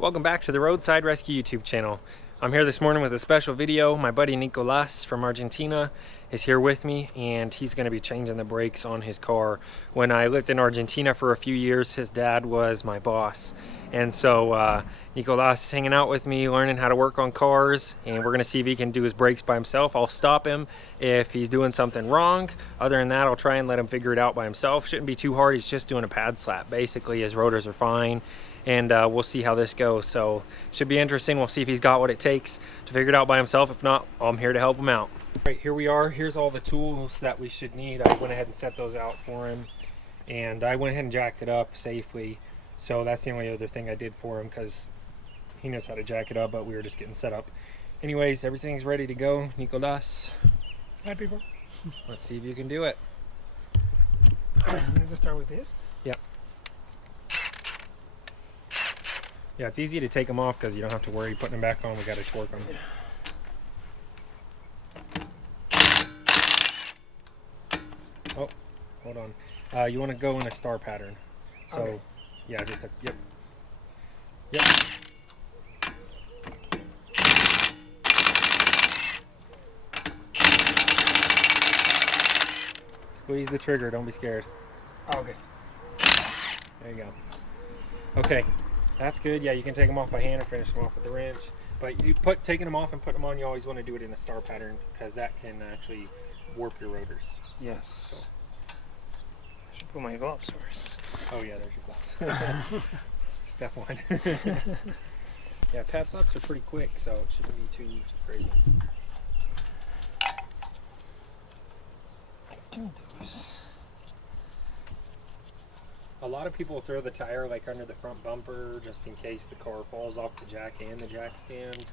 Welcome back to the Roadside Rescue YouTube channel. I'm here this morning with a special video. My buddy Nicolas from Argentina is here with me, and he's going to be changing the brakes on his car. When I lived in Argentina for a few years, his dad was my boss. And so Nicolas is hanging out with me, learning how to work on cars, and we're going to see if he can do his brakes by himself. I'll stop him if he's doing something wrong. Other than that, I'll try and let him figure it out by himself. Shouldn't be too hard. He's just doing a pad slap. Basically, his rotors are fine. And we'll see how this goes. So should be interesting. We'll see if he's got what it takes to figure it out by himself. If not, I'm here to help him out. All right, here we are. Here's all the tools that we should need. I went ahead and set those out for him, and I went ahead and jacked it up safely. So that's the only other thing I did for him, because he knows how to jack it up, but we were just getting set up. Anyways, everything's ready to go. Nicolas. Hi, people. Let's see if you can do it. Let's just start with this. Yep. Yeah, it's easy to take them off because you don't have to worry putting them back on. We got to torque them. Oh, hold on. You want to go in a star pattern. So, okay. Yeah, just a, yep. Yep. Squeeze the trigger, don't be scared. Okay. There you go. Okay. That's good. Yeah, you can take them off by hand or finish them off with the wrench. But you taking them off and putting them on, you always want to do it in a star pattern, because that can actually warp your rotors. Yes. So. I should put my gloves first. Oh yeah, there's your gloves. Step one. Yeah, pad slaps are pretty quick, so it shouldn't be too crazy. A lot of people throw the tire like under the front bumper just in case the car falls off the jack and the jack stand.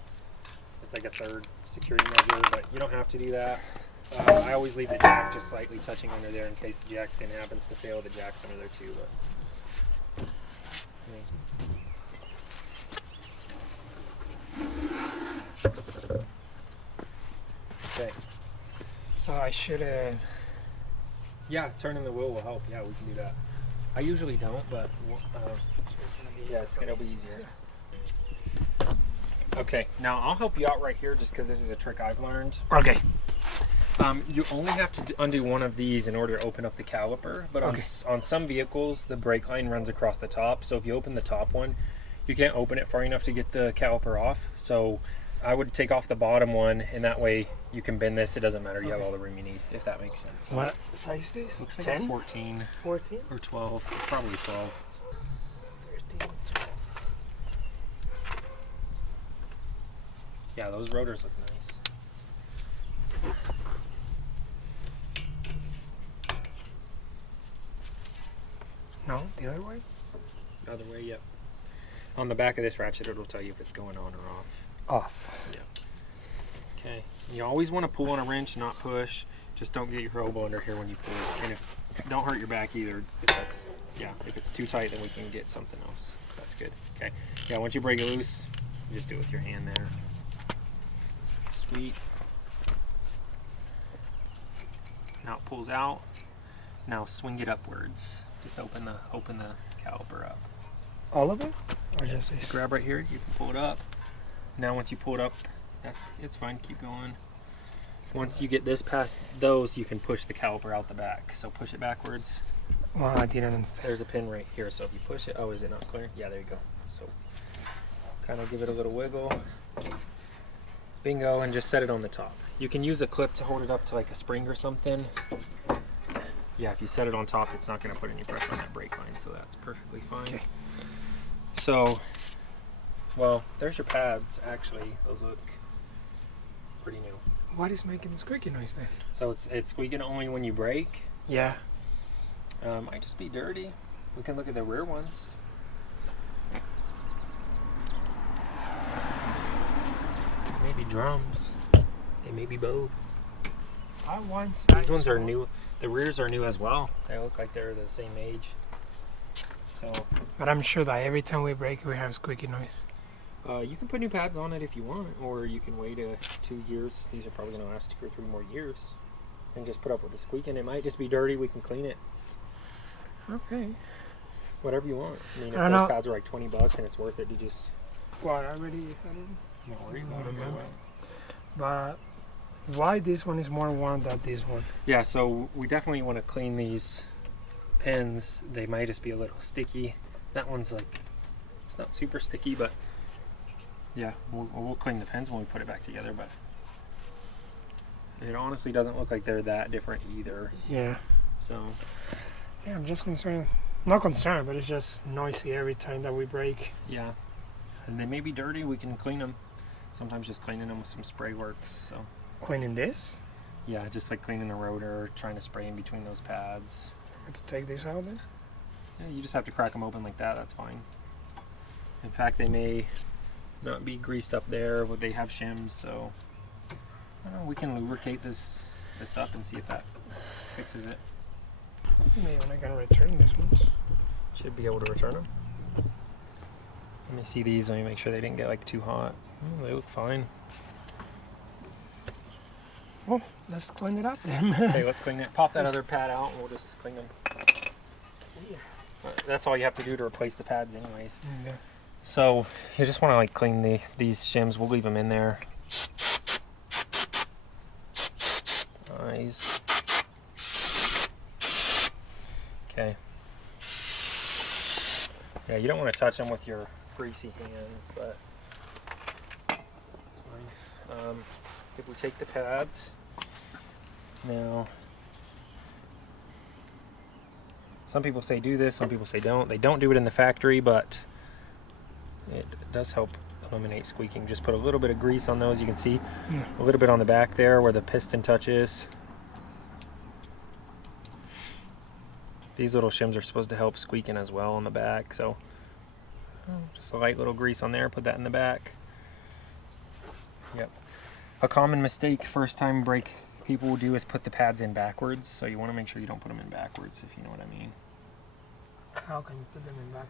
It's like a third security measure, but you don't have to do that. I always leave the jack just slightly touching under there in case the jack stand happens to fail. The jack's under there too. But, okay. So I should Yeah, turning the wheel will help. Yeah, we can do that. I usually don't, but yeah, it'll be easier. Okay, now I'll help you out right here just because this is a trick I've learned. Okay. You only have to undo one of these in order to open up the caliper, but on some vehicles, the brake line runs across the top. So if you open the top one, you can't open it far enough to get the caliper off. So I would take off the bottom one, and that way you can bend this. It doesn't matter. You have all the room you need, if that makes sense. So what size is this? Looks like 10? a 14. 14? Or 12. Probably 12. 13, 12. Yeah, those rotors look nice. No, the other way? Other way, yep. On the back of this ratchet, it'll tell you if it's going on or off. Off. Yep. Okay. You always want to pull on a wrench, not push. Just don't get your elbow under here when you pull. And don't hurt your back either. If it's too tight, then we can get something else. That's good. Okay. Yeah, once you break it loose, you just do it with your hand there. Sweet. Now it pulls out. Now swing it upwards. Just open the caliper up. All of it? Or just this? Grab right here, you can pull it up. Now once you pull it up, it's fine, keep going. Once you get this past those, you can push the caliper out the back. So push it backwards. Well, I didn't understand. There's a pin right here, so if you push it, oh, is it not clear? Yeah, there you go. So kind of give it a little wiggle. Bingo, and just set it on the top. You can use a clip to hold it up to like a spring or something. Yeah, if you set it on top, it's not going to put any pressure on that brake line, so that's perfectly fine. Okay. So, well, there's your pads, actually. Those look pretty new. What is making this squeaky noise then? So it's squeaking only when you brake. Yeah. Might just be dirty. We can look at the rear ones. Maybe drums. They may be both. These ones are new. The rears are new as well. They look like they're the same age. So. But I'm sure that every time we brake, we have squeaky noise. You can put new pads on it if you want, or you can wait 2 years. These are probably going to last 2 or 3 more years. And just put up with the squeaking. It might just be dirty. We can clean it. Okay. Whatever you want. I mean, if those pads are like $20 and it's worth it to just Well, I already, I don't No, remember. But why this one is more worn than this one? Yeah, so we definitely want to clean these pins. They might just be a little sticky. That one's like, it's not super sticky, but yeah, we'll clean the pins when we put it back together, but it honestly doesn't look like they're that different either. Yeah. So Yeah, I'm just concerned. Not concerned, but it's just noisy every time that we brake. yeah, and they may be dirty. We can clean them. Sometimes just cleaning them with some spray works. So Cleaning this? yeah, just like cleaning the rotor, trying to spray in between those pads. To take this out then? Yeah, you just have to crack them open like that. That's fine. In fact, they may not be greased up there, but they have shims, so I don't know, we can lubricate this up and see if that fixes it. Maybe I can return this one. Should be able to return them. Let me see these. Let me make sure they didn't get like too hot. They look fine. Well, let's clean it up then. Okay, let's clean it. Pop that other pad out and we'll just clean them. That's all you have to do to replace the pads anyways. Yeah. So you just want to like clean these shims. We'll leave them in there. Nice. Okay. Yeah, you don't want to touch them with your greasy hands, but it's fine. If we take the pads now, some people say do this, some people say don't. They don't do it in the factory, but it does help eliminate squeaking. Just put a little bit of grease on those. You can see a little bit on the back there where the piston touches. These little shims are supposed to help squeaking as well on the back, so just a light little grease on there, put that in the back. Yep. A common mistake first time brake people will do is put the pads in backwards, so you want to make sure you don't put them in backwards, if you know what I mean. How can you put them in back?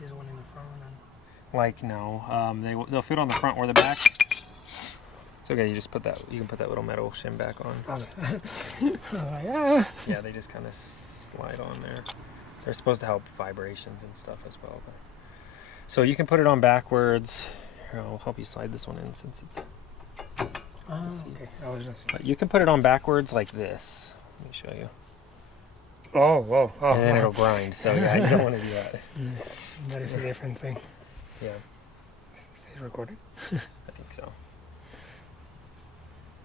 This one in the front and... Like no, they'll fit on the front or the back. It's okay. You just put that. You can put that little metal shim back on. Yeah. Yeah, they just kind of slide on there. They're supposed to help vibrations and stuff as well. But. So you can put it on backwards. Here, I'll help you slide this one in since it's. Okay. I was just. But you can put it on backwards like this. Let me show you. Oh, whoa. Oh, And then it'll grind. So yeah, you don't want to do that. That is a different thing. Yeah, Is it recording? I think so.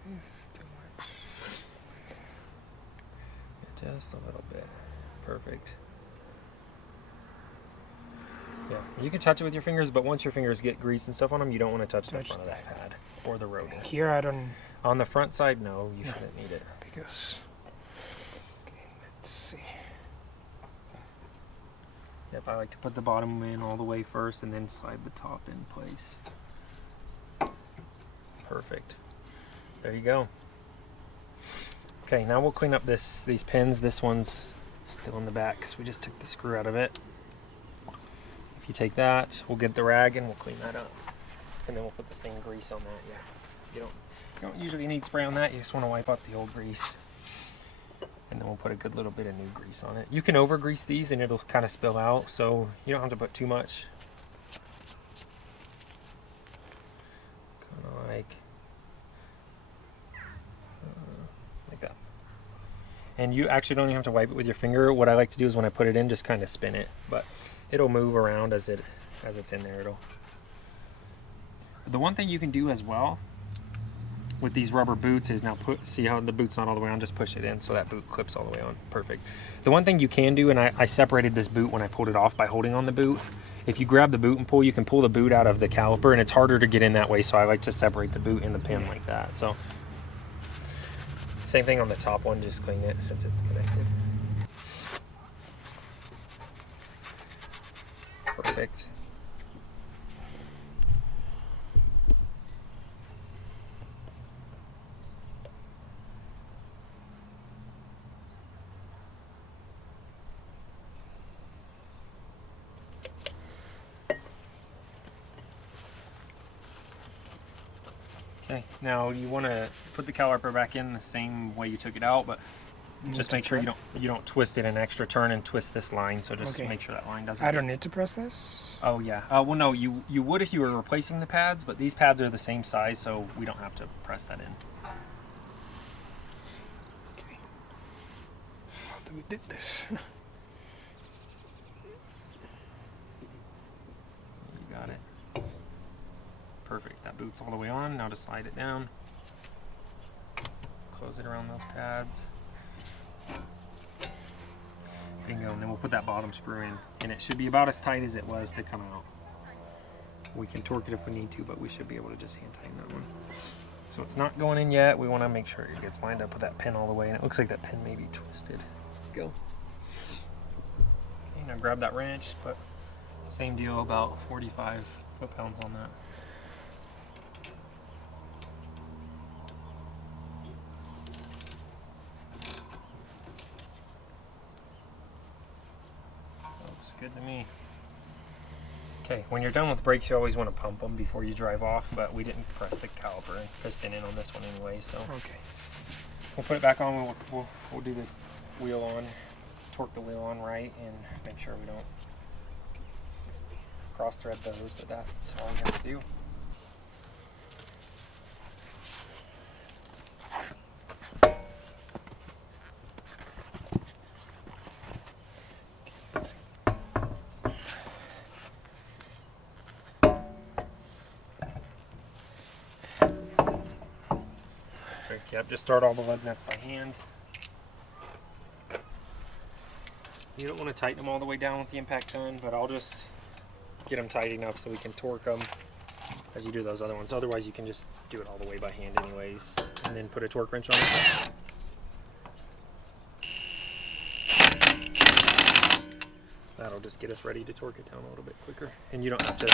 This is too much. Just a little bit. Perfect. Yeah, you can touch it with your fingers, but once your fingers get grease and stuff on them, you don't want to touch the front of that pad or the rotor. Here I don't... On the front side, no, you shouldn't need it. Because... Okay, let's see. Yep, I like to put the bottom in all the way first and then slide the top in place. Perfect. There you go. Okay, now we'll clean up these pins. This one's still in the back because we just took the screw out of it. If you take that, we'll get the rag and we'll clean that up. And then we'll put the same grease on that. Yeah, you don't usually need spray on that. You just want to wipe up the old grease. And then we'll put a good little bit of new grease on it. You can over grease these and it'll kind of spill out, so you don't have to put too much. Kind of like that. And you actually don't even have to wipe it with your finger. What I like to do is when I put it in, just kind of spin it, but it'll move around as it's in there. The one thing you can do as well with these rubber boots is now see how the boot's not all the way on, just push it in so that boot clips all the way on. Perfect. The one thing you can do, and I separated this boot when I pulled it off by holding on the boot. If you grab the boot and pull, you can pull the boot out of the caliper, and it's harder to get in that way, so I like to separate the boot and the pin like that. So same thing on the top one, just clean it since it's connected. Perfect. Okay, now you want to put the caliper back in the same way you took it out, but Just make sure you don't twist it an extra turn and twist this line. So just make sure that line doesn't. I don't need to press this. Oh yeah. Well, no, you would if you were replacing the pads, but these pads are the same size, so we don't have to press that in. Okay. How do we do this? You got it. Perfect. That boot's all the way on. Now to slide it down. Close it around those pads. Bingo, and then we'll put that bottom screw in, and it should be about as tight as it was to come out. We can torque it if we need to, but we should be able to just hand tighten that one. So it's not going in yet. We want to make sure it gets lined up with that pin all the way, and it looks like that pin may be twisted. Go. Okay, now grab that wrench, put same deal, about 45 foot-pounds on that. Good to me. Okay, when you're done with brakes, you always want to pump them before you drive off, but we didn't press the caliper and piston in on this one anyway, so. Okay. We'll put it back on, we'll do the wheel on, torque the wheel on right, and make sure we don't cross thread those, but that's all we have to do. Yep, just start all the lug nuts by hand. You don't want to tighten them all the way down with the impact gun, but I'll just get them tight enough so we can torque them as you do those other ones. Otherwise, you can just do it all the way by hand anyways, and then put a torque wrench on it. That'll just get us ready to torque it down a little bit quicker. And you don't have to,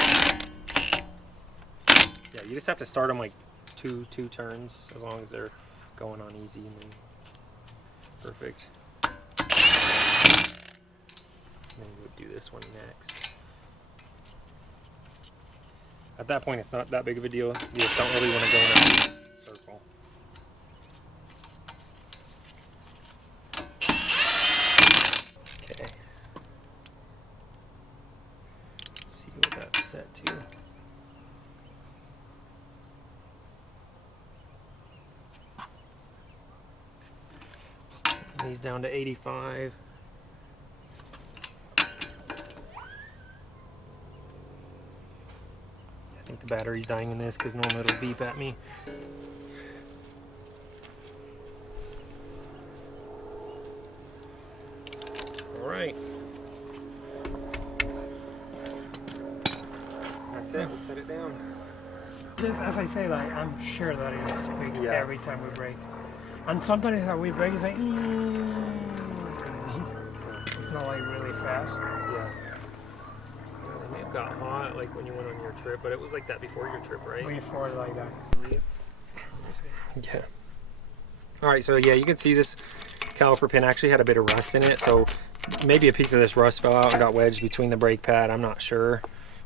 yeah, you just have to start them like two turns, as long as they're going on easy, and then perfect. And then we would do this one next. At that point, it's not that big of a deal. You just don't really want to go in a circle. Okay. Let's see what that's set to. These down to 85. I think the battery's dying in this because normally it'll beep at me. All right. That's it. We'll set it down. Just as I say, like, I'm sure that it's quick every time we brake. And sometimes when we brake, it's like, it's not like really fast. Yeah. It may have got hot like when you went on your trip, but it was like that before your trip, right? Before like that. Yeah. All right, so yeah, you can see this caliper pin actually had a bit of rust in it, so maybe a piece of this rust fell out and got wedged between the brake pad. I'm not sure,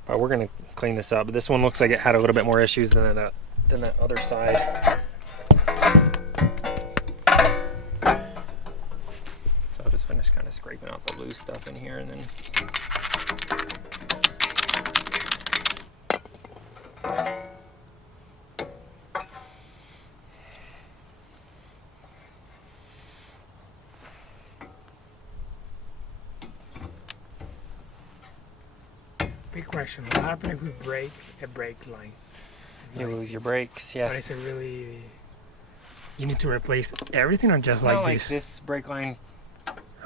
but we're gonna clean this up. But this one looks like it had a little bit more issues than that other side. Finish kind of scraping out the loose stuff in here, and then big question, what happens if we break a brake line? You lose your brakes, yeah. But is it really, you need to replace everything or just Well, like like this? this brake line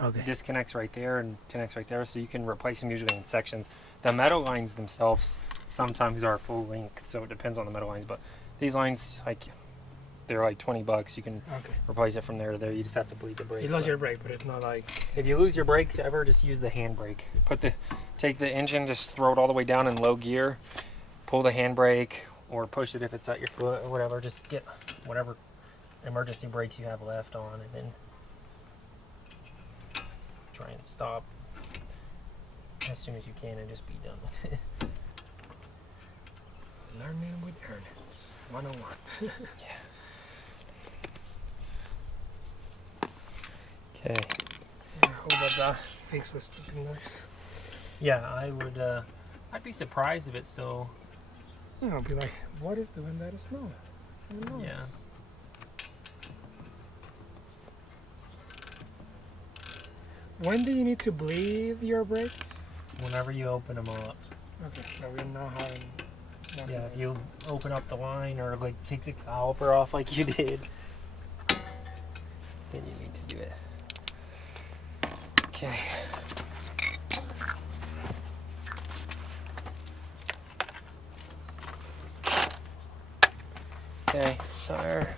Okay. disconnects right there and connects right there, so you can replace them usually in sections. The metal lines themselves sometimes are full length, so it depends on the metal lines, but these lines, like, they're like 20 bucks. You can replace it from there to there. You just have to bleed the brakes. You lost your brake, but it's not like... If you lose your brakes ever, just use the hand brake. Take the engine, just throw it all the way down in low gear, pull the hand brake, or push it if it's at your foot or whatever. Just get whatever emergency brakes you have left on, and then try and stop as soon as you can and just be done with it. Learning with Ernest 101. Yeah. Okay. I hope that fixes the thing nice. Yeah, I would. I'd be surprised if it still. Yeah, I'll be like, what is doing that snow? I don't know. Yeah. When do you need to bleed your brakes? Whenever you open them up. Okay, so we know how. Yeah, if you open up the line or like take the caliper off like you did, then you need to do it. Okay. Okay, tire.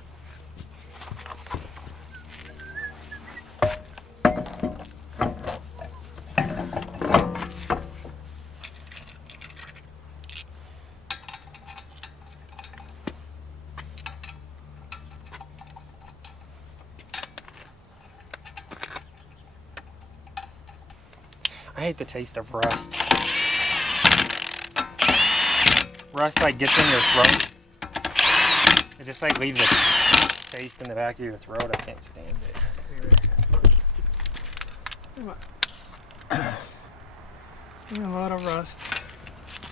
I hate the taste of rust. Rust like gets in your throat. It just like leaves a taste in the back of your throat. I can't stand it. Stay there. It's been a lot of rust.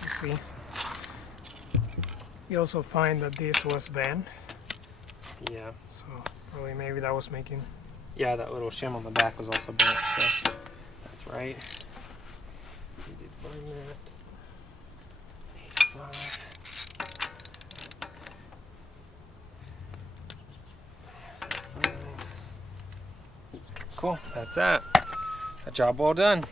You see. You also find that this was bent, Yeah. so probably maybe that was making. Yeah, that little shim on the back was also bent, so that's right. You did burn that. 85. Cool, that's that. A job well done.